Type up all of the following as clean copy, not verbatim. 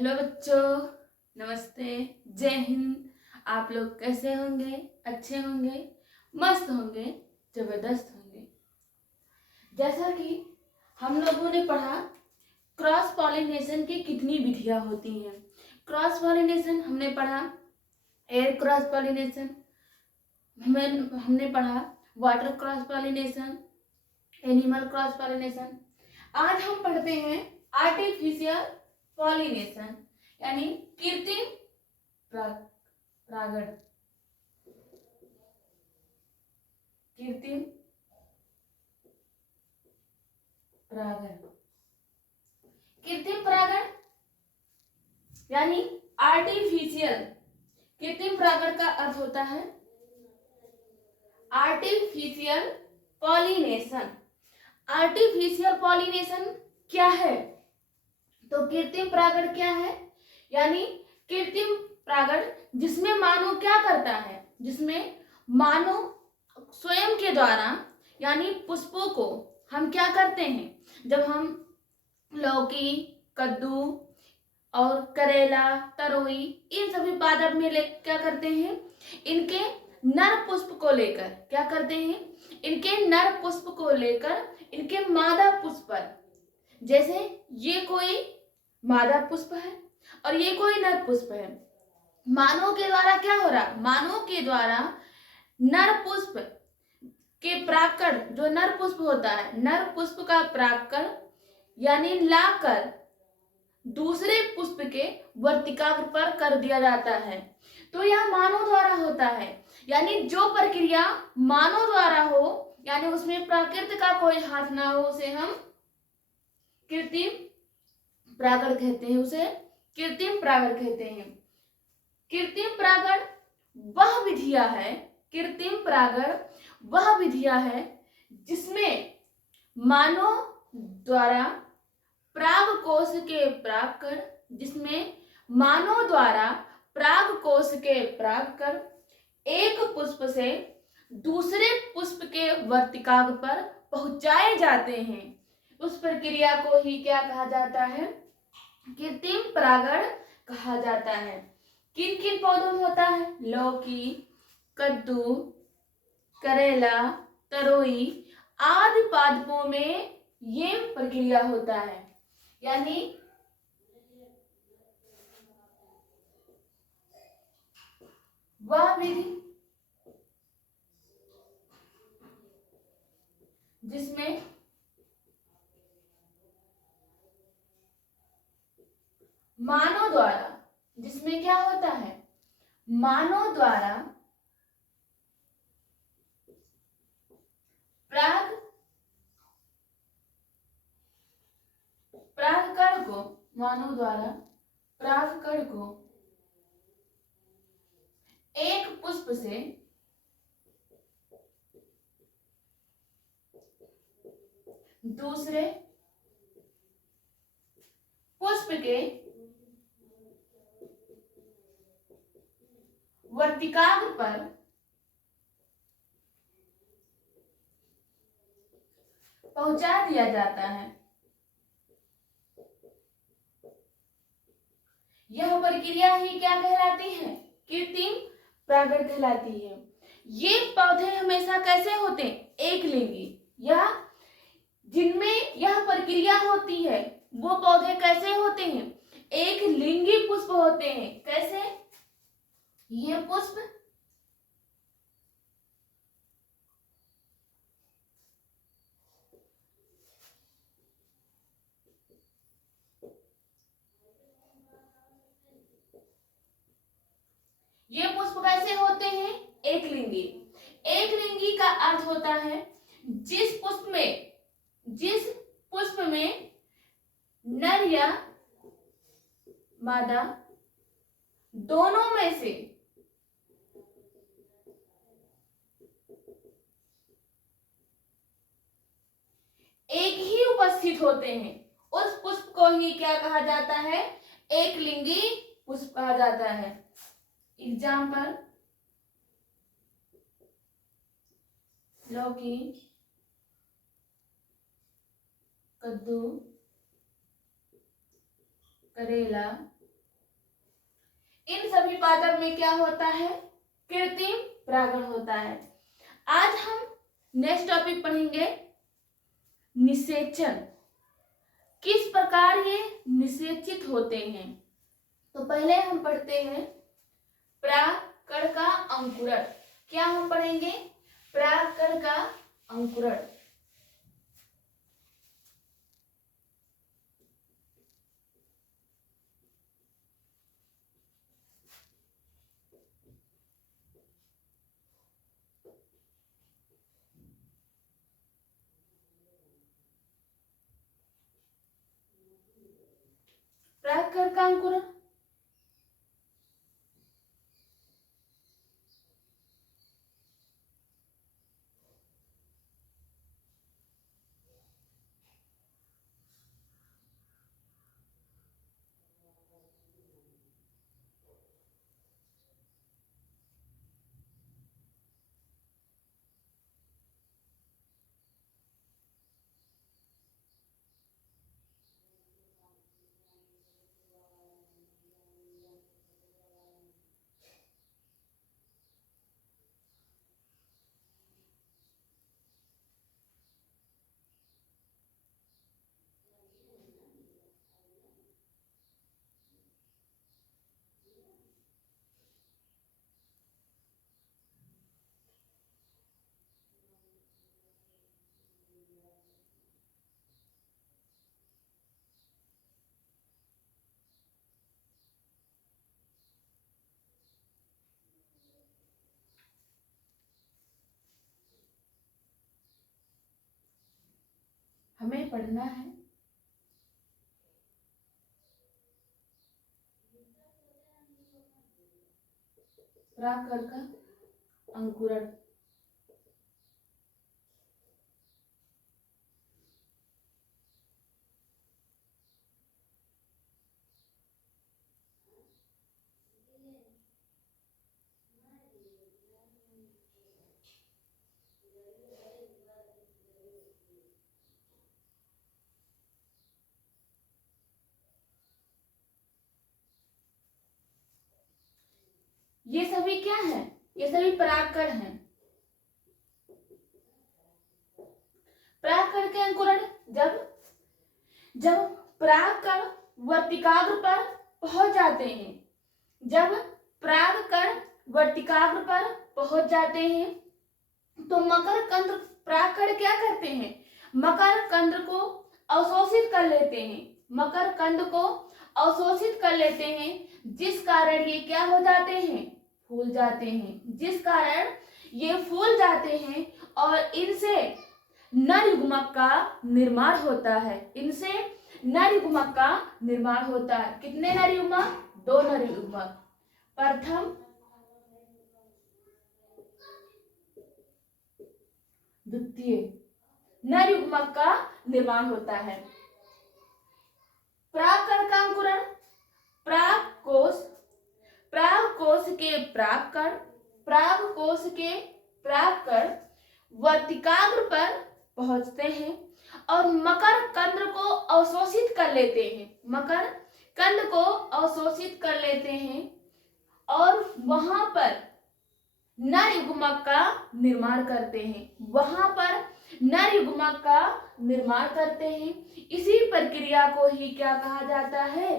Hello बच्चों, नमस्ते। जय हिंद। आप लोग कैसे होंगे? अच्छे होंगे, मस्त होंगे, जबरदस्त होंगे। जैसा कि हम लोगों ने पढ़ा, क्रॉस पॉलिनेशन की कितनी विधियां होती हैं। क्रॉस पॉलिनेशन हमने पढ़ा, एयर क्रॉस पॉलिनेशन हमने पढ़ा, water cross pollination, animal cross pollination. आज हम पढ़ते हैं आर्टिफिशियल पॉलिनेशन, यानी कृत्रिम परागण। कृत्रिम परागण, कृत्रिम परागण यानी आर्टिफिशियल। कृत्रिम परागण का अर्थ होता है आर्टिफिशियल पॉलिनेशन। आर्टिफिशियल पॉलिनेशन क्या है? तो कृत्रिम परागण क्या है? यानी कृत्रिम परागण जिसमें मानव क्या करता है, जिसमें मानव स्वयं के द्वारा यानी पुष्पों को हम क्या करते हैं, जब हम लौकी, कद्दू और करेला, तरोई इन सभी पादप में क्या करते हैं, इनके नर पुष्प को लेकर क्या करते हैं, इनके नर पुष्प को लेकर इनके मादा पुष्प पर, जैसे ये कोई मादा पुष्प है और ये कोई नर पुष्प है, मानव के द्वारा क्या हो रहा, मानव के द्वारा नर पुष्प के परागकण, जो नर पुष्प होता है, नर पुष्प का परागकण यानी लाकर दूसरे पुष्प के वर्तिकाग्र पर कर दिया जाता है। तो यह मानव द्वारा होता है, यानी जो प्रक्रिया मानव द्वारा हो, यानी उसमें प्रकृति का कोई हाथ ना हो, उसे हम कृत्रिम परागण कहते हैं, उसे कृत्रिम परागण कहते हैं। कृत्रिम परागण वह विधियां है, कृत्रिम परागण वह विधियां है जिसमें मानव द्वारा परागकोश के परागकण, जिसमें मानव द्वारा परागकोश के परागकण एक पुष्प से दूसरे पुष्प के वर्तिकाग्र पर पहुंचाए जाते हैं। उस प्रक्रिया को ही क्या कहा जाता है? कृत्रिम परागण कहा जाता है। किन किन पौधों में होता है? लौकी, कद्दू, करेला, तरोई आदि पादपों में ये प्रक्रिया होता है। यानी वह विधि जिसमें मानव द्वारा, जिसमें क्या होता है, मानव द्वारा परागकण को, मानव द्वारा परागकण को एक पुष्प से दूसरे पुष्प के वर्तिकाग्र पर पहुंचा दिया जाता है। यह प्रक्रिया ही क्या कहलाती है? कृत्रिम परागण कहलाती है। ये पौधे हमेशा कैसे होते हैं? एक लिंगी, या जिनमें यह प्रक्रिया होती है वो पौधे कैसे होते हैं? एक लिंगी पुष्प होते हैं। कैसे? ये पुष्प कैसे होते हैं? एक लिंगी। एक लिंगी का अर्थ होता है जिस पुष्प में नर या मादा दोनों में से एक ही उपस्थित होते हैं, उस पुष्प को ही क्या कहा जाता है? एक लिंगी पुष्प कहा जाता है। एग्जाम्पल, लौकी, कद्दू, करेला, इन सभी पादप में क्या होता है? कृत्रिम परागण होता है। आज हम नेक्स्ट टॉपिक पढ़ेंगे निषेचन। किस प्रकार ये निषेचित होते हैं? तो पहले हम पढ़ते हैं परागकण का अंकुरण। क्या हम पढ़ेंगे? परागकण का अंकुरण। परागकण का अंकुरण हमें पढ़ना है परागकण का अंकुरण। ये सभी क्या है? ये सभी परागकण हैं। परागकण के अंकुरण जब जब परागकण वर्तिकाग्र पर पहुंच जाते हैं, जब परागकण वर्तिकाग्र पर पहुंच जाते हैं तो मकर कंद परागकण क्या करते हैं? मकर कंद को अवशोषित कर लेते हैं। मकर कंद को अवशोषित कर लेते हैं, जिस कारण ये क्या हो जाते हैं? फूल जाते हैं। जिस कारण ये फूल जाते हैं और इनसे नर युग्मक का निर्माण होता है। इनसे नर युग्मक का निर्माण होता है। कितने नर युग्मक? 2 नर युग्मक। प्रथम द्वितीय नर युग्मक का निर्माण होता है। परागकण का अंकुरण परागकोश के परागकण वर्तिकाग्र पर पहुंचते हैं और मकर कंद को अवशोषित कर लेते हैं। मकर कंद को अवशोषित कर लेते हैं और वहां पर नर युग्मक का निर्माण करते हैं। वहां पर नर युग्मक का निर्माण करते हैं। इसी प्रक्रिया को ही क्या कहा जाता है?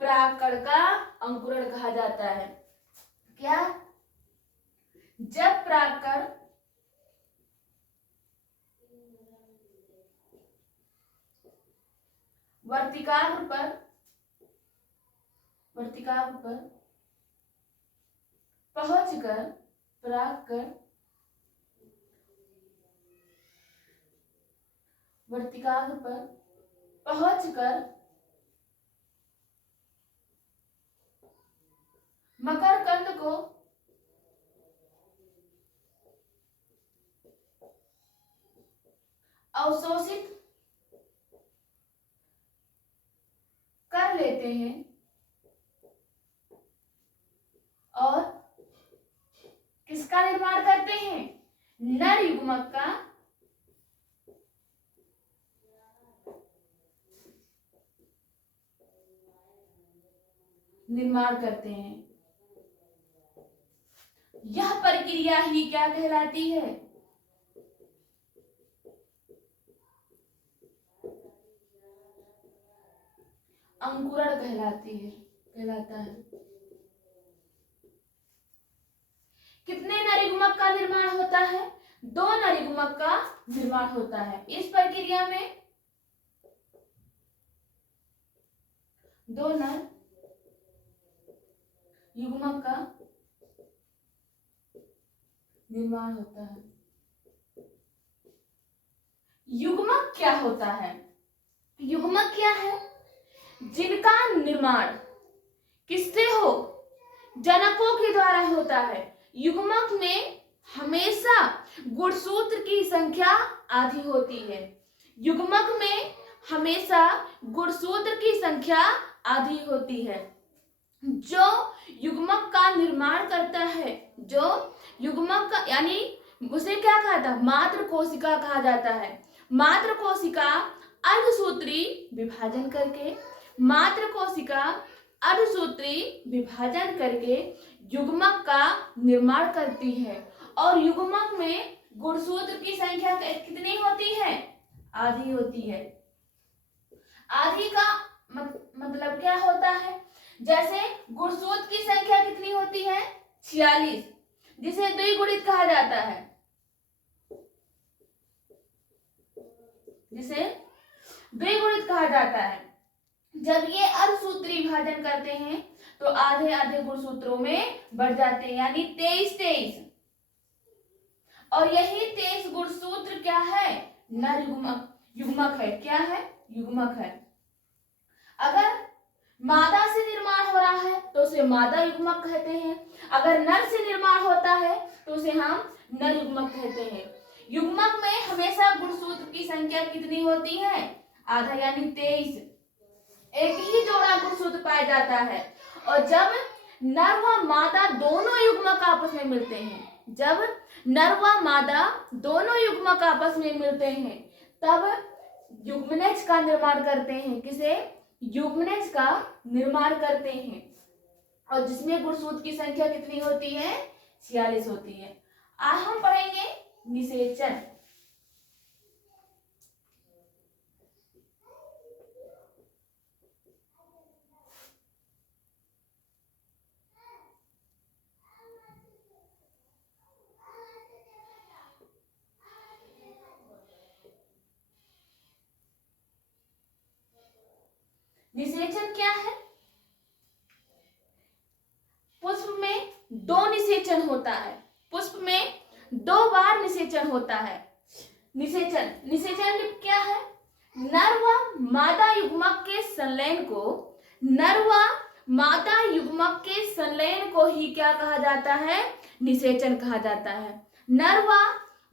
परागकण का अंकुरण कहा जाता है। क्या? जब परागकण वर्तिकाग्र पर पहुंचकर परागकण वर्तिकाग्र पर पहुंचकर मकर कंद को अवशोषित कर लेते हैं और किसका निर्माण करते हैं? नर युग्मक का निर्माण करते हैं। यह प्रक्रिया ही क्या कहलाती है? अंकुरण कहलाता है। कितने नरयुग्मक का निर्माण होता है? 2 नरयुग्मक का निर्माण होता है। इस प्रक्रिया में 2 नर युग्मक का निर्माण होता है। युग्मक क्या होता है? युग्मक क्या है? जिनका निर्माण किससे हो? जनकों के द्वारा होता है। युग्मक में हमेशा गुणसूत्र की संख्या आधी होती है। युग्मक में हमेशा गुणसूत्र की संख्या आधी होती है। जो युग्मक का निर्माण करता है, जो युग्मक का यानी उसे क्या कहा था? मात्र कोशिका कहा जाता है। मात्र कोशिका अर्धसूत्री विभाजन करके, मात्र कोशिका अर्धसूत्री विभाजन करके युग्मक का निर्माण करती है। और युग्मक में गुणसूत्र की संख्या कितनी होती है? आधी होती है। आधी का मतलब क्या होता है? जैसे गुणसूत्र की संख्या कितनी होती है? 46, जिसे द्विगुणित कहा जाता है, जिसे द्विगुणित कहा जाता है। जब ये अर्धसूत्री विभाजन करते हैं तो आधे आधे गुणसूत्रों में बढ़ जाते हैं, यानी 23 और यही 23 गुणसूत्र क्या है? नर युग्मक है। क्या है? युग्मक है। अगर मादा से निर्माण हो रहा है तो उसे मादा युग्मक कहते हैं। अगर नर से निर्माण होता है तो उसे हम नर युग्मक कहते हैं। युग्मक में हमेशा गुणसूत्र की संख्या कितनी होती है? आधा, यानी 23। एक ही जोड़ा गुणसूत्र पाया जाता है। और जब नर व मादा दोनों युग्मक आपस में मिलते हैं, जब नर व मादा दोनों युग्मक आपस में मिलते हैं, तब युग्मनज का निर्माण करते हैं। किसे? युग्मनज का निर्माण करते हैं। और जिसमें गुणसूत्र की संख्या कितनी होती है? 46 होती है। आज हम पढ़ेंगे निषेचन। निषेचन क्या है? पुष्प में 2 निषेचन होता है। पुष्प में 2 बार निषेचन होता है। निषेचन क्या है? नर व मादा युग्मक के संलयन को, नर व मादा युग्मक के संलयन को ही क्या कहा जाता है? निषेचन कहा जाता है। नर व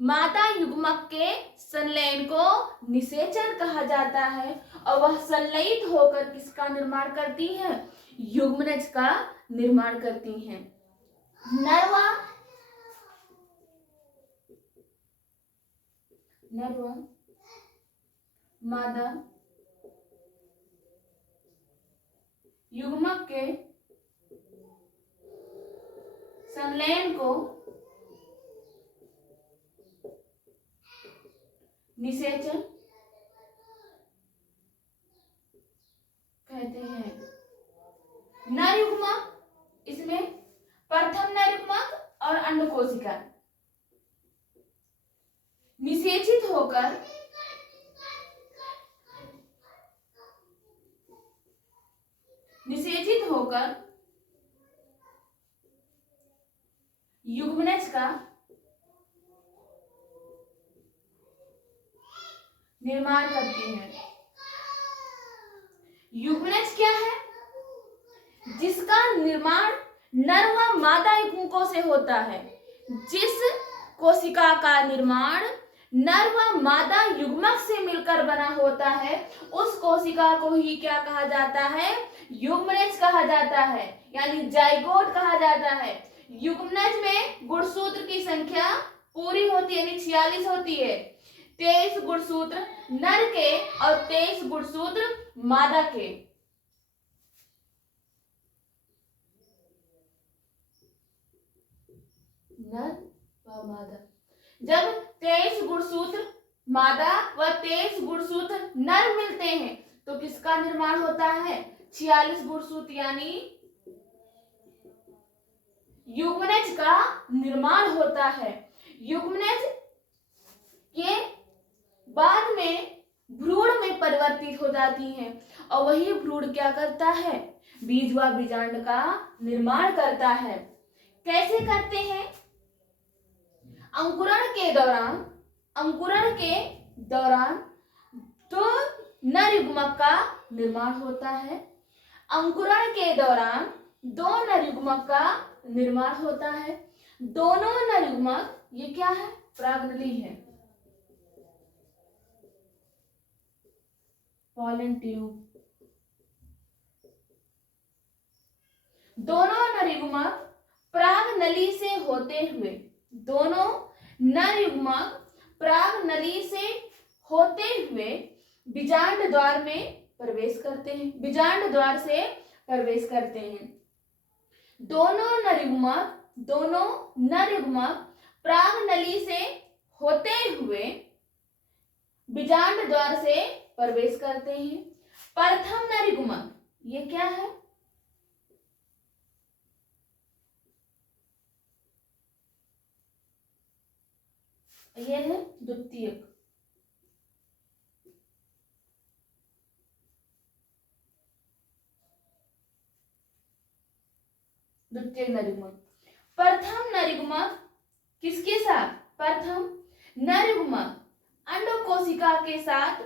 मादा युग्मक के संलयन को निषेचन कहा जाता है। और वह संलयित होकर किसका निर्माण करती है? युग्मनज का निर्माण करती हैं। नर व मादा युग्मक के संलयन को निषेचन कहते हैं। नर युग्मक, इसमें प्रथम नर युग्मक और अंडकोशिका निषेचित होकर युग्मनज का निर्माण करती है। युग्मनज क्या है? जिसका निर्माण नर व मादा युग्मकों से होता है। जिस कोशिका का निर्माण नर व मादा युग्मक से मिलकर बना होता है, उस कोशिका को ही क्या कहा जाता है? युग्मनज कहा जाता है, यानी जाइगोट कहा जाता है। युग्मनज में गुणसूत्र की संख्या पूरी होती है, यानी 46 होती है। 23 गुणसूत्र नर के और 23 गुणसूत्र मादा के। नर व मादा। जब 23 गुणसूत्र मादा व 23 गुणसूत्र नर मिलते हैं तो किसका निर्माण होता है? 46 गुणसूत्र यानी युग्मनज का निर्माण होता है। युग्मनज के बाद में भ्रूण में परिवर्तित हो जाती हैं और वही भ्रूण क्या करता है? बीज व बीजांड का निर्माण करता है। कैसे करते हैं? अंकुरण के दौरान तो नर युग्मक का निर्माण होता है। अंकुरण के दौरान 2 नर युग्मक का निर्माण होता है। दोनों नर युग्मक ये क्या है? प्रागनली है, पॉलन ट्यूब। दोनों नर युग्मक प्रागनली से होते हुए, दोनों नर युग्मक प्रागनली से होते हुए बीजांड द्वार में प्रवेश करते हैं। बीजांड द्वार से प्रवेश करते हैं। दोनों नर युग्मक प्रागनली से होते हुए बीजांड द्वार से प्रवेश करते हैं। प्रथम नर युग्मक ये क्या है? ये है द्वितीयक। द्वितीयक नर युग्मक। प्रथम नर युग्मक किसके साथ? प्रथम नर युग्मक अंडकोशिका के साथ